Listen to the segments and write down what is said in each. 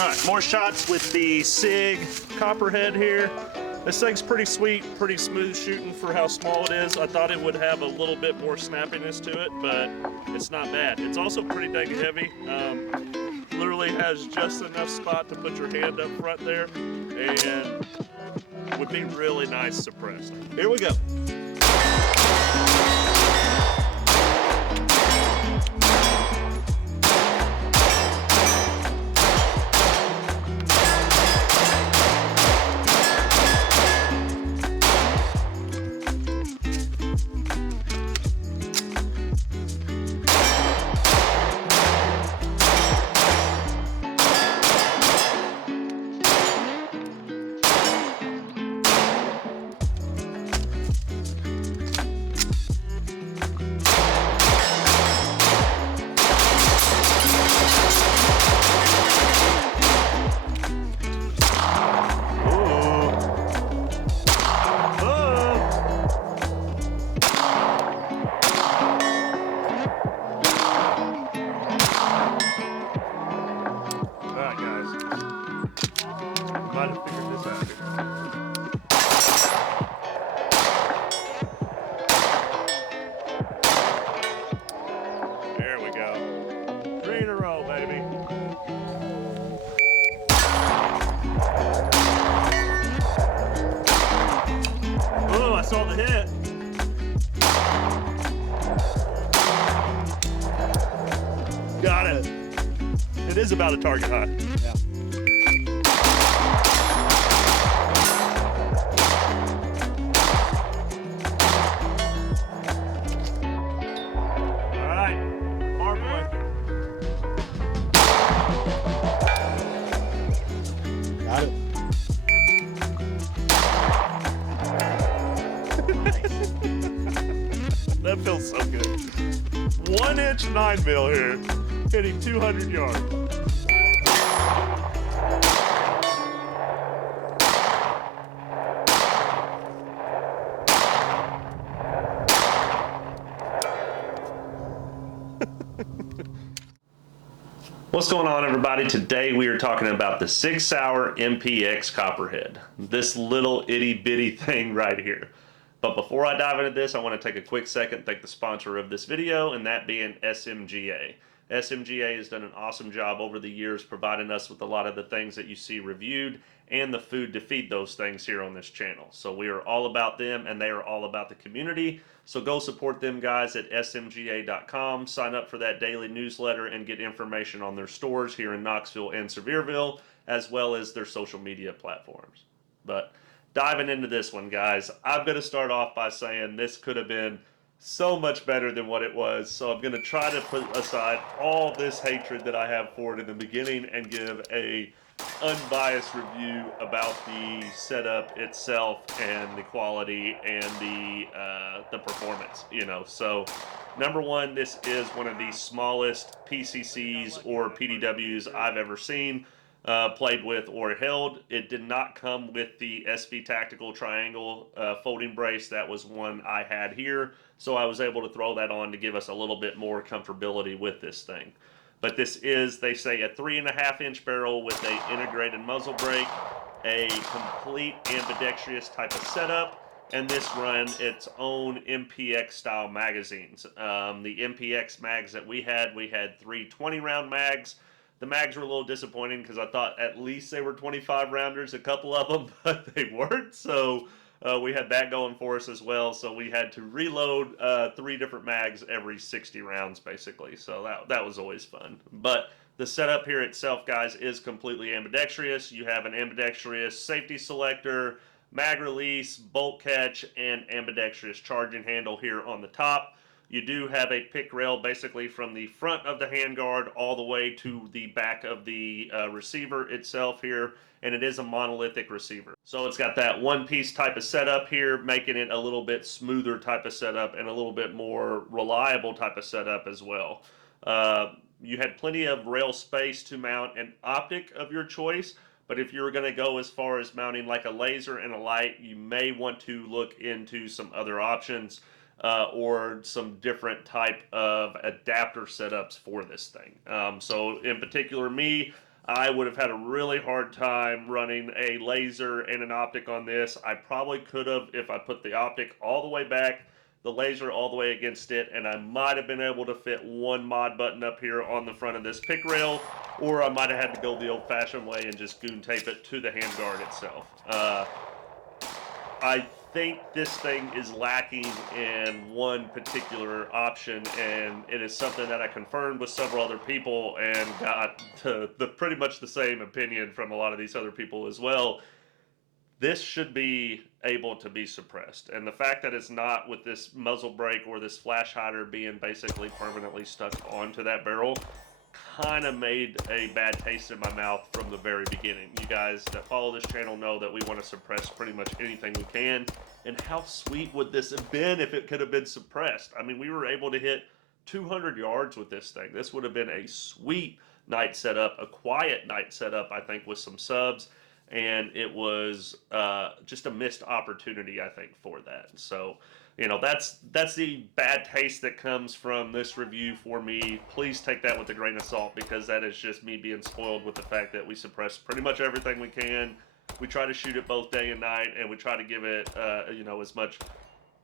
All right, more shots with the Sig Copperhead here. This thing's pretty sweet, pretty smooth shooting for how small it is. I thought it would have a little bit more snappiness to it, but it's not bad. It's also pretty dang heavy. Literally has just enough spot to put your hand up front there, and would be really nice suppressed. Here we go. Might have figured this out here. There we go. 3 in a row, baby. Oh, I saw the hit. Got it. It is about a target high. Yeah. Got it. That feels so good. 1-inch 9mm here, hitting 200 yards. What's going on, everybody? Today we are talking about the Sig Sauer MPX Copperhead. This little itty bitty thing right here. But before I dive into this, I want to take a quick second and thank the sponsor of this video, and that being SMGA. SMGA has done an awesome job over the years providing us with a lot of the things that you see reviewed and the food to feed those things here on this channel. So we are all about them, and they are all about the community. So go support them guys at smga.com, sign up for that daily newsletter, and get information on their stores here in Knoxville and Sevierville, as well as their social media platforms. But diving into this one, guys, I'm going to start off by saying this could have been so much better than what it was. So I'm going to try to put aside all this hatred that I have for it in the beginning and give a unbiased review about the setup itself and the quality and the performance. So number one, this is one of the smallest PCCs or PDWs I've ever seen. Played with or held. It did not come with the SV Tactical Triangle folding brace. That was one I had here, so I was able to throw that on to give us a little bit more comfortability with this thing. But this is, they say, a 3.5-inch barrel with a integrated muzzle brake, a complete ambidextrous type of setup, and this run its own MPX style magazines. The MPX mags that we had 3 20-round mags. The mags were a little disappointing because I thought at least they were 25 rounders, a couple of them, but they weren't. So we had that going for us as well. So we had to reload 3 different mags every 60 rounds, basically. So that was always fun. But the setup here itself, guys, is completely ambidextrous. You have an ambidextrous safety selector, mag release, bolt catch, and ambidextrous charging handle here on the top. You do have a pick rail basically from the front of the handguard all the way to the back of the receiver itself here, and it is a monolithic receiver. So it's got that one-piece type of setup here, making it a little bit smoother type of setup and a little bit more reliable type of setup as well. You had plenty of rail space to mount an optic of your choice, but if you're going to go as far as mounting like a laser and a light, you may want to look into some other options. Or some different type of adapter setups for this thing. So in particular, me, I would have had a really hard time running a laser and an optic on this. I probably could have if I put the optic all the way back, the laser all the way against it, and I might have been able to fit one mod button up here on the front of this pick rail, or I might have had to go the old-fashioned way and just goon tape it to the handguard itself. I think this thing is lacking in one particular option, and it is something that I confirmed with several other people and got the pretty much the same opinion from a lot of these other people as well. This should be able to be suppressed, and the fact that it's not with this muzzle brake or this flash hider being basically permanently stuck onto that barrel kind of made a bad taste in my mouth from the very beginning. You guys that follow this channel know that we want to suppress pretty much anything we can, and how sweet would this have been if it could have been suppressed? I mean, we were able to hit 200 yards with this thing. This would have been a sweet night setup, a quiet night setup, I think, with some subs, and it was just a missed opportunity, I think, for that. So, you know, that's the bad taste that comes from this review for me. Please take that with a grain of salt, because that is just me being spoiled with the fact that we suppress pretty much everything we can. We try to shoot it both day and night, and we try to give it, you know, as much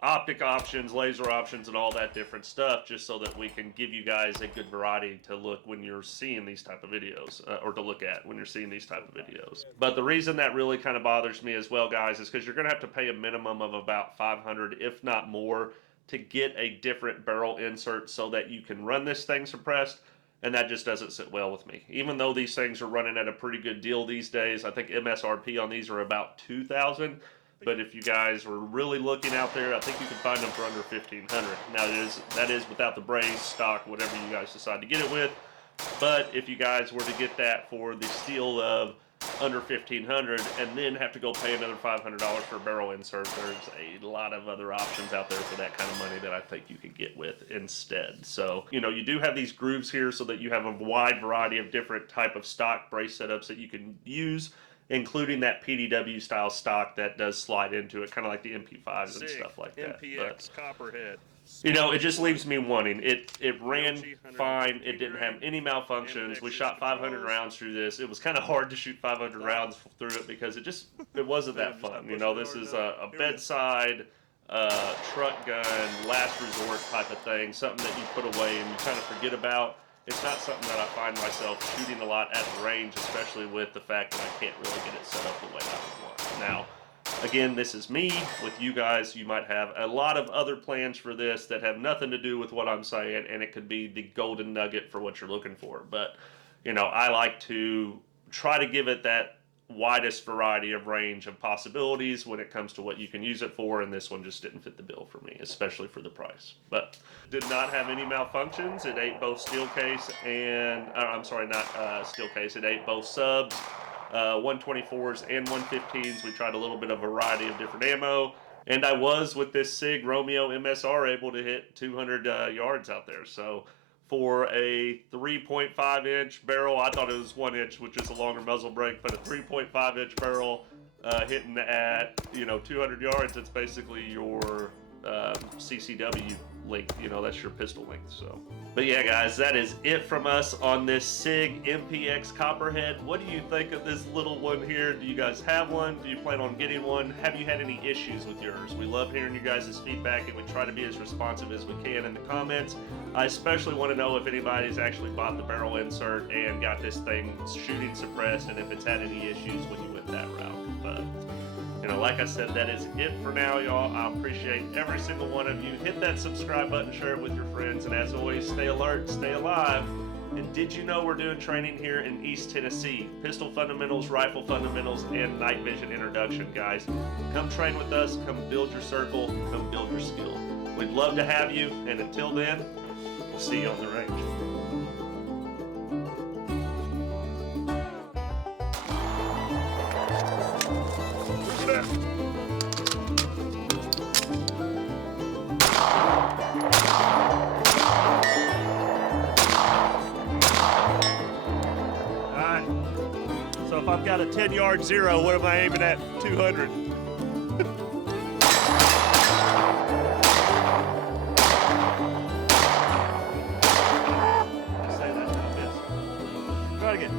optic options, laser options, and all that different stuff, just so that we can give you guys a good variety to look when you're seeing these type of videos, or to look at when you're seeing these type of videos. But the reason that really kind of bothers me as well, guys, is because you're going to have to pay a minimum of about $500, if not more, to get a different barrel insert so that you can run this thing suppressed. And that just doesn't sit well with me. Even though these things are running at a pretty good deal these days, I think MSRP on these are about $2,000. But if you guys were really looking out there, I think you can find them for under $1,500. Now that is without the brace, stock, whatever you guys decide to get it with. But if you guys were to get that for the steal of under $1,500 and then have to go pay another $500 for a barrel insert, there's a lot of other options out there for that kind of money that I think you could get with instead. So, you know, you do have these grooves here so that you have a wide variety of different type of stock brace setups that you can use, including that PDW style stock that does slide into it, kind of like the MP5s and stuff like that. MPX Copperhead. You know, it just leaves me wanting. It ran fine. It didn't have any malfunctions. We shot 500 rounds through this. It was kind of hard to shoot 500 rounds through it because it wasn't that fun. You know, this is a bedside truck gun, last resort type of thing, something that you put away and you kind of forget about. It's not something that I find myself shooting a lot at the range, especially with the fact that I can't really get it set up the way I would want. Now, again, this is me. With you guys, you might have a lot of other plans for this that have nothing to do with what I'm saying, and it could be the golden nugget for what you're looking for. But, you know, I like to try to give it that widest variety of range of possibilities when it comes to what you can use it for, and this one just didn't fit the bill for me, especially for the price. But did not have any malfunctions. It ate both steel case and I'm sorry, not steel case. It ate both subs, 124s and 115s. We tried a little bit of variety of different ammo, and I was with this Sig Romeo MSR able to hit 200 yards out there. So for a 3.5 inch barrel, I thought it was 1 inch, which is a longer muzzle brake, but a 3.5 inch barrel hitting at, you know, 200 yards, it's basically your CCW length. You know, that's your pistol length. So, but yeah, guys, that is it from us on this Sig MPX Copperhead. What do you think of this little one here? Do you guys have one? Do you plan on getting one? Have you had any issues with yours? We love hearing you guys' feedback, and we try to be as responsive as we can in the comments. I especially want to know if anybody's actually bought the barrel insert and got this thing shooting suppressed, and if it's had any issues when you went that route. But, you know, like I said, that is it for now, y'all. I appreciate every single one of you. Hit that subscribe button, share it with your friends, and as always, stay alert, stay alive. And did you know we're doing training here in East Tennessee? Pistol fundamentals, rifle fundamentals, and night vision introduction, guys. Come train with us, come build your circle, come build your skill. We'd love to have you, and until then, we'll see you on the range. So if I've got a 10-yard zero, what am I aiming at? 200. Say that, I miss. Try it again.